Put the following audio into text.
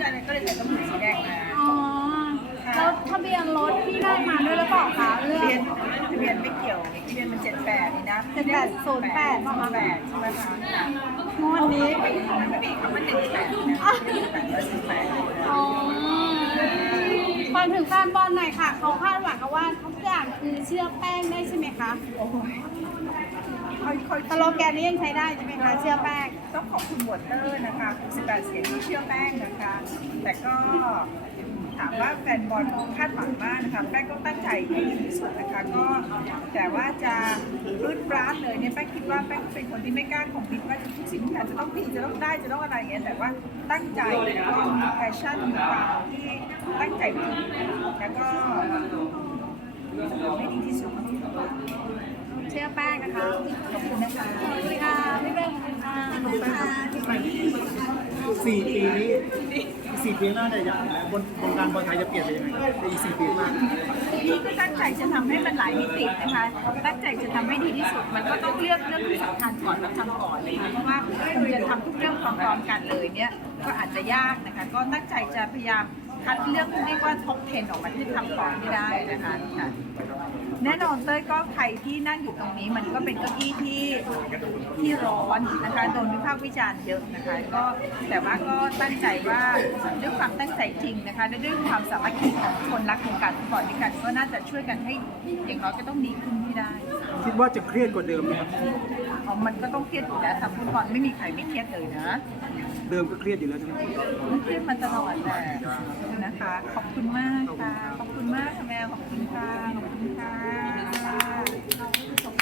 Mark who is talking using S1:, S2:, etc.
S1: เลยก็เลยใส่ต้นหมูสีแดงมา
S2: อ๋อแล้วทะเบียนรถที่ได้มาด้วยหรือเปล่าคะเรื่อง
S1: ทะเบียนไม่เกี่ยวทะเบียนมัน78นี่นะ
S2: 7808
S1: ประมาณ8ใช่ไหมคะ
S2: งวดนี้
S1: มันไม่มีคำว่า18นะ18แล้ว18
S2: อ๋อฟังถึงแฟนบอลหน่อยค่ะ เขาคาดหวังกันว่าทุกอย่างคือเชื่อแป้งได้ใช่ไหมคะ
S1: โอ้ยค่อย
S2: สโลแกนนี้ยังใช้ได้ใช่ไหมคะ เชื่อแป้ง
S1: ต้องขอบคุณวอเตอร์นะคะ18เสียงที่เชื่อแป้งนะคะ แต่ก็ถามว่าแฟนบอลคาดหวังมากนะคะแป้งก็ตั้งใจให้ดีที่สุดนะคะก็แต่ว่าจะรืดปราดเลยเนี่ยแป้งคิดว่าแป้งเป็นคนที่ไม่กล้าคอมมิตว่าทุกสิ่งทุกอย่างจะต้องดีจะต้องได้จะต้องอะไรอย่างเงี้ยแต่ว่าตั้งใจแล้วก็มีแพชชั่นมีความที่ตั้งใจจริงแล้วก็ทำให้ดีที่สุด
S2: เชื่อแป้งนะคะ
S1: ขอบคุณนะคะ
S2: ขอบคุณค่ะพี่เป้ขอบคุณค่ะขอบคุณค่ะ
S3: 4 ปีนี้4 ปีหน้าเนี่ยอย่างบนการบอลไทยจะเปลี่ยนไปยังไงในอีก4 ปีข้างหน้า
S1: พี่ก็ตั้งใจจะทำให้มันหลายมิตินะคะตั้งใจจะทำให้ดีที่สุดมันก็ต้องเลือกเรื่องที่สำคัญก่อนแล้วทำก่อนเลยค่ะเพราะว่าคุณจะทำทุกเรื่องพร้อมๆกันเลยเนี่ยก็อาจจะยากนะคะก็ตั้งใจจะพยายามคัดเลือกเรียกว่าท็อป 10 ออกมาที่ทำก่อนไม่ได้นะคะค่ะแน่นอนเต้ยก็ใครที่นั่งอยู่ตรงนี้มันก็เป็นเก้าอี้ที่ร้อนนะคะโดนวิพากษ์วิจารณ์เยอะนะคะก็แต่ว่าก็ตั้งใจว่าด้วยความตั้งใจจริงนะคะและด้วยความสามัคคีของคนรักวงการฟุตบอลด้วยกันก็น่าจะช่วยกันให้อย่างน้อยก็ต้องดีขึ้นให้ได้
S3: คิดว่าจะเครียดกว่าเดิมไหมครับ
S1: อ๋อมันก็ต้องเครียดอยู่แล้วทำฟุตบอลไม่มีใครไม่เครียดเลยนะ
S3: เดิมก็เครียดอยู่แล้วใช่ไหม
S1: มันเครียดมาตลอดแหละนะคะ ขอบคุณมากค่ะ ขอบคุณมากค่ะแม่ขอบคุณค่ะ ขอบคุณค่ะ